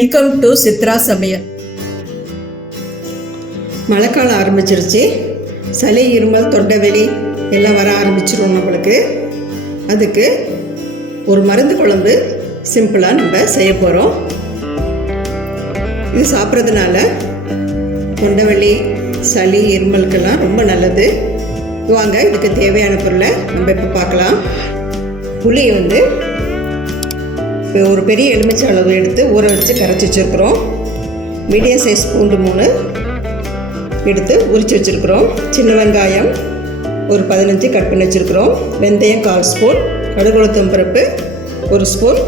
Welcome to Chitra சமையல். மழைக்காலம் ஆரம்பிச்சிருச்சு. சளி, இருமல், தொண்டைவலி எல்லாம் வர ஆரம்பிச்சிடும் நம்மளுக்கு. அதுக்கு ஒரு மருந்து குழம்பு சிம்பிளாக நம்ம செய்ய போகிறோம். இது சாப்பிட்றதுனால தொண்டைவலி, சளி, இருமலுக்கெல்லாம் ரொம்ப நல்லது. வாங்க இதுக்கு தேவையான பொருளை நம்ம இப்போ பார்க்கலாம். புளியை ஒரு பெரிய எலுமிச்சை அளவு எடுத்து ஊற வச்சு கரைச்சி வச்சுருக்குறோம். மீடியம் சைஸ் பூண்டு 3 எடுத்து உரித்து வச்சுருக்குறோம். சின்ன வெங்காயம் ஒரு 15 கட் பண்ணி வச்சுருக்குறோம். வெந்தயம் 1/4 ஸ்பூன், கடுகு உளுத்தம் பருப்பு 1 ஸ்பூன்,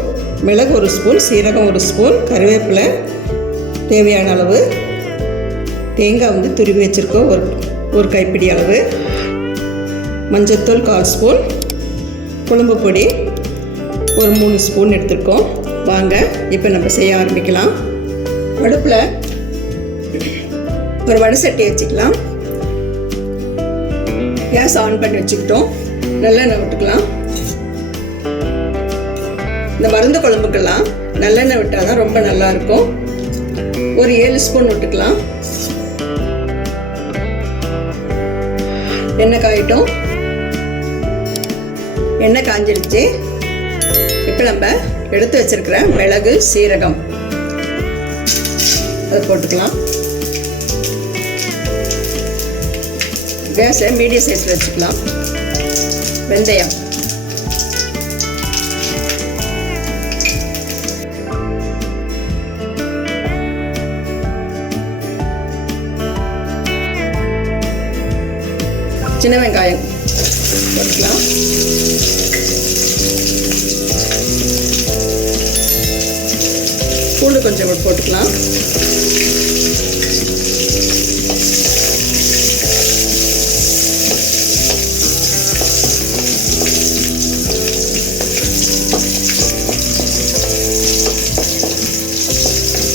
மிளகு 1 ஸ்பூன், சீரகம் 1 ஸ்பூன், கருவேப்பிலை தேவையான அளவு, தேங்காய் துருவி வச்சுருக்கோம் ஒரு கைப்பிடி அளவு, மஞ்சள்தூள் 1/4 ஸ்பூன், குழம்பு பொடி ஒரு 3 ஸ்பூன் எடுத்துருக்கோம். வாங்க இப்போ நம்ம செய்ய ஆரம்பிக்கலாம். அடுப்பில் ஒரு வடை சட்டி வச்சுக்கலாம். கேஸ் ஆன் பண்ணி வச்சுக்கிட்டோம். நல்லெண்ணெய் விட்டுக்கலாம். இந்த மருந்து குழம்புக்கெல்லாம் நல்லெண்ணெய் விட்டால் தான் ரொம்ப நல்லாயிருக்கும். ஒரு 7 ஸ்பூன் விட்டுக்கலாம். எண்ணெய் காயிட்டோம். எண்ணெய் காஞ்சிடுச்சு. இப்போ நம்ம எடுத்து வச்சிருக்கிற மிளகு, சீரகம் அதை போட்டுக்கலாம். கேஸை மீடியம் சைஸில் வச்சுக்கலாம். வெந்தயம், சின்ன வெங்காயம் போட்டுக்கலாம். பூண்டு கொஞ்சம் போட்டுக்கலாம்.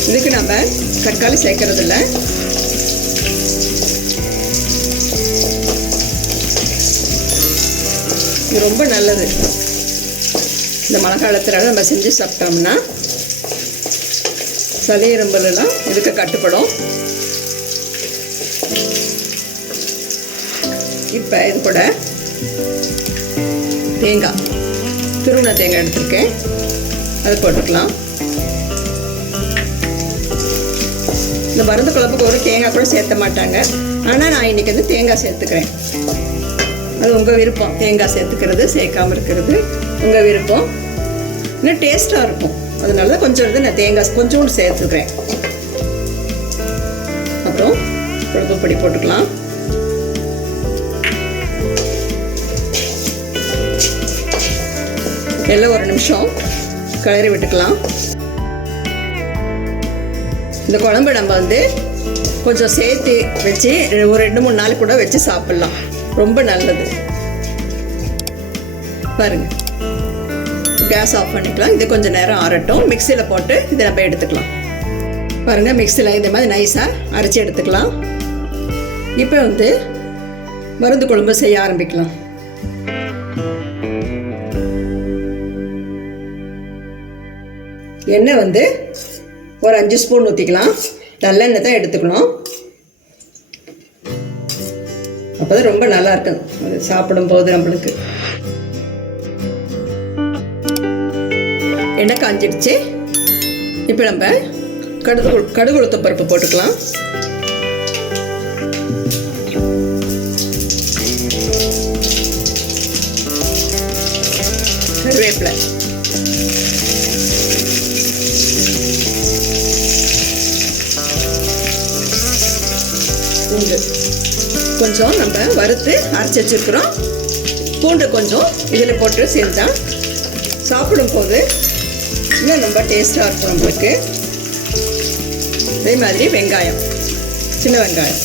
இதுக்கு நம்ம தக்காளி சேர்க்கறது இல்லை. இது ரொம்ப நல்லது. இந்த மழை காலத்தில் நம்ம செஞ்சு சாப்பிட்டோம்னா சளி, இரும்பலெல்லாம் இதுக்கு கட்டுப்படும். இப்போ இது கூட தேங்காய், துருவின தேங்காய் எடுத்துருக்கேன், அதை போட்டுக்கலாம். இந்த மருந்து குழம்புக்கு ஒரு தேங்காய் கூட சேர்த்த மாட்டாங்க. ஆனால் நான் இன்றைக்கி தேங்காய் சேர்த்துக்கிறேன். அது உங்கள் விருப்பம். தேங்காய் சேர்த்துக்கிறது, சேர்க்காமல் இருக்கிறது உங்கள் விருப்பம். இன்னும் டேஸ்ட்டாக இருக்கும். அதனால கொஞ்சம் நான் தேங்காய் கொஞ்சோண்டு சேர்த்துக்கிறேன். அப்புறம் குழம்பு பொடி போட்டுக்கலாம். எல்லாம் ஒரு நிமிஷம் கிளறி விட்டுக்கலாம். இந்த குழம்பு நம்ம கொஞ்சம் சேர்த்து வச்சு ஒரு 2-3 நாள் கூட வச்சு சாப்பிட்லாம். ரொம்ப நல்லது. பாருங்க, கேஸ் ஆஃப் பண்ணிக்கலாம். இது கொஞ்சம் நேரம் ஆறட்டும். மிக்சியில் போட்டு இதை நம்ம எடுத்துக்கலாம். பாருங்கள், மிக்சியில் இந்த மாதிரி நைஸாக அரைச்சி எடுத்துக்கலாம். இப்போ மருந்து குழம்பு செய்ய ஆரம்பிக்கலாம். எண்ணெய் ஒரு 5 ஸ்பூன் ஊற்றிக்கலாம். நல்லெண்ணெய் தான் எடுத்துக்கணும். அப்போ தான் ரொம்ப நல்லா இருக்கும் அது சாப்பிடும்போது நம்மளுக்கு. எண்ணெய் காஞ்சிடுச்சு. இப்போ நம்ம கடுகு உளுத்தம் பருப்பு போட்டுக்கலாம். கருவேப்பிலை, பூண்டு கொஞ்சம் நம்ம வறுத்து அரைச்சி வச்சுருக்குறோம். பூண்டு கொஞ்சம் இதில் போட்டு சேர்த்தா சாப்பிடும்போது இன்னும் ரொம்ப டேஸ்ட்டாக இருக்கும் நம்மளுக்கு. அதே மாதிரி வெங்காயம், சின்ன வெங்காயம்,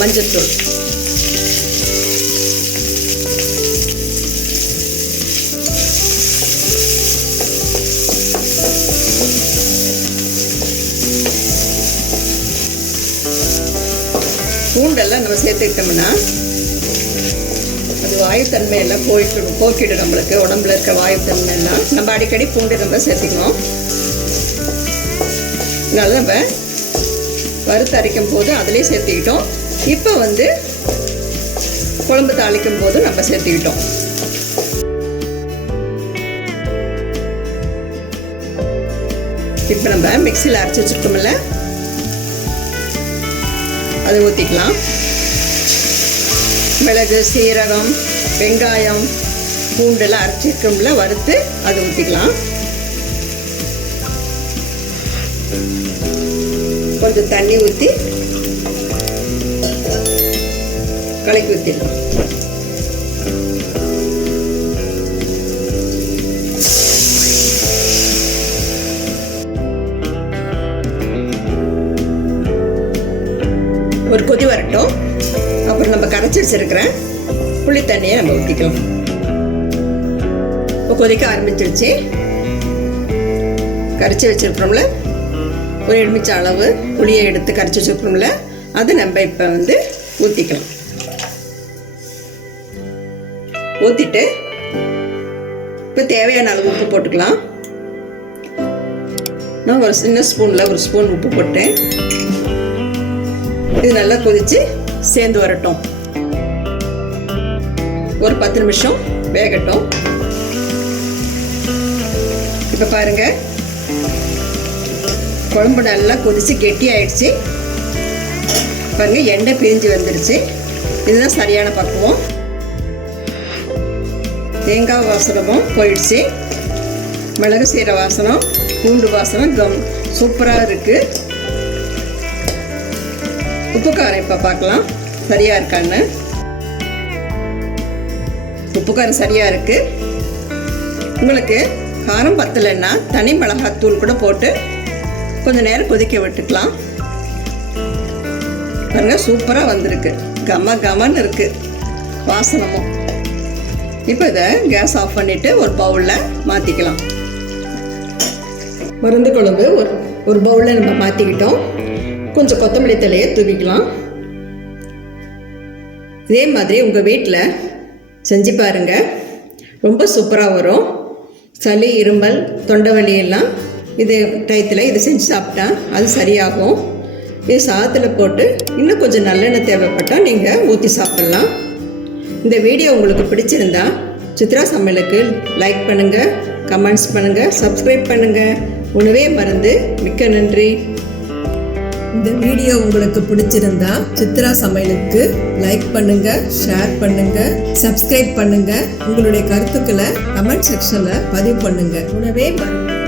மஞ்சள்தூள், பூண்டெல்லாம் நம்ம சேர்த்துக்கிட்டோம்னா அது வாயுத்தன்மையெல்லாம் போக்கிடும் நம்மளுக்கு உடம்புல இருக்க வாயுத்தன்மையெல்லாம். நம்ம அடிக்கடி பூண்டு நம்ம சேர்த்திக்கணும். அதனால நம்ம வறுத்து அரைக்கும் போது அதிலே சேர்த்துக்கிட்டோம். இப்போ வந்து குழம்பு தாளிக்கும் போது நம்ம சேர்த்துக்கிட்டோம். இப்போ நம்ம மிக்சியில் அரைச்சி வச்சுருக்கோம்ல, அதை ஊற்றிக்கலாம். மிளகு, சீரகம், வெங்காயம், பூண்டெல்லாம் அரைச்சிருக்கோம்ல வறுத்து அதை ஊற்றிக்கலாம். கொஞ்சம் தண்ணி ஊற்றி கலக்கி ஊற்றிடலாம். ஒரு கொதி வரட்டும். அப்புறம் நம்ம கரைச்சி வச்சிருக்கிற புளி தண்ணியை நம்ம ஊற்றிக்கலாம். இப்போ கொதிக்க ஆரம்பிச்சிருச்சு. கரைச்சி வச்சிருக்கிறோம்ல, ஒரு எலுமிச்சை அளவு புளியை எடுத்து கரைச்சி வச்சிருக்கிறோம்ல, அதை நம்ம இப்போ வந்து ஊற்றிக்கலாம். ஊற்றிட்டு இப்போ தேவையான அளவு உப்பு போட்டுக்கலாம். நான் ஒரு சின்ன ஸ்பூனில் ஒரு ஸ்பூன் உப்பு போட்டேன். இது நல்லா கொதித்து சேர்ந்து வரட்டும். ஒரு 10 நிமிஷம் வேகட்டும். இப்போ பாருங்க, குழம்பு நல்லா கொதித்து கெட்டி ஆயிடுச்சு. பாருங்க, எண்ணெய் பிரிஞ்சு வந்துருச்சு. இதுதான் சரியான பக்குவம். தேங்காய் வாசனமும் போயிடுச்சு. மிளகு சீரக வாசனம், பூண்டு வாசனம் சூப்பராக இருக்குது. உப்பு காரம் இப்போ பார்க்கலாம் சரியாக இருக்கான்னு. உப்பு காரம் சரியாக இருக்குது. உங்களுக்கு காரம் பத்தலைன்னா தனி மிளகாத்தூள் கூட போட்டு கொஞ்சம் நேரம் கொதிக்க விட்டுக்கலாம். பாருங்க, சூப்பராக வந்திருக்கு. கமன்னு இருக்குது வாசனமும். இப்போ இதை கேஸ் ஆஃப் பண்ணிவிட்டு ஒரு பவுலில் மாற்றிக்கலாம். மருந்து குழம்பு ஒரு பவுலில் நம்ம மாற்றிக்கிட்டோம். கொஞ்சம் கொத்தமல்லி தழையை தூவிக்கலாம். இதே மாதிரி உங்கள் வீட்டில் செஞ்சு பாருங்கள், ரொம்ப சூப்பராக வரும். சளி, இருமல், தொண்டை வலி எல்லாம் இது டயத்தில் இது செஞ்சு சாப்பிட்டா அது சரியாகும். இது சாதத்தில் போட்டு இன்னும் கொஞ்சம் நல்லெண்ணெய் தேவைப்பட்டால் நீங்கள் ஊற்றி சாப்பிட்லாம். இந்த வீடியோ உங்களுக்கு பிடிச்சிருந்தா சித்ரா சமையலுக்கு லைக் பண்ணுங்கள், கமெண்ட்ஸ் பண்ணுங்கள், சப்ஸ்கிரைப் பண்ணுங்கள். உணவே மருந்து. மிக்க நன்றி. இந்த வீடியோ உங்களுக்கு பிடிச்சிருந்தா சித்ரா சமையலுக்கு லைக் பண்ணுங்க, ஷேர் பண்ணுங்க, சப்ஸ்கிரைப் பண்ணுங்க. உங்களுடைய கருத்துக்களை கமெண்ட் செக்ஷன்ல பதிவு பண்ணுங்க. உணவே மருந்து.